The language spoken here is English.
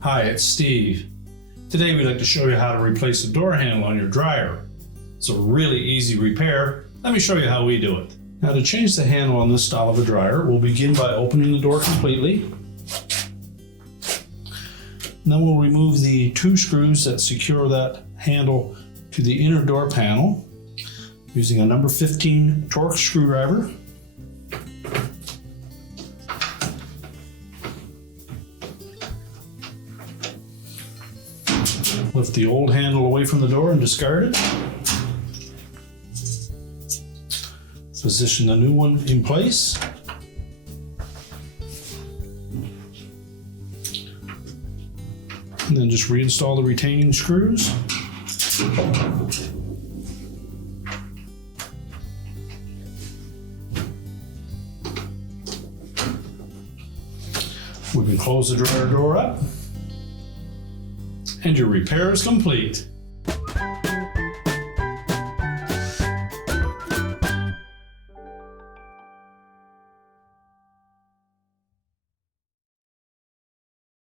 Hi, it's Steve. Today we'd like to show you how to replace the door handle on your dryer. It's a really easy repair. Let me show you how we do it. Now, to change the handle on this style of a dryer, we'll begin by opening the door completely. Then we'll remove the 2 screws that secure that handle to the inner door panel using a number 15 torx screwdriver. Lift the old handle away from the door and discard it. Position the new one in place. And then just reinstall the retaining screws. We can close the dryer door up. And your repair is complete.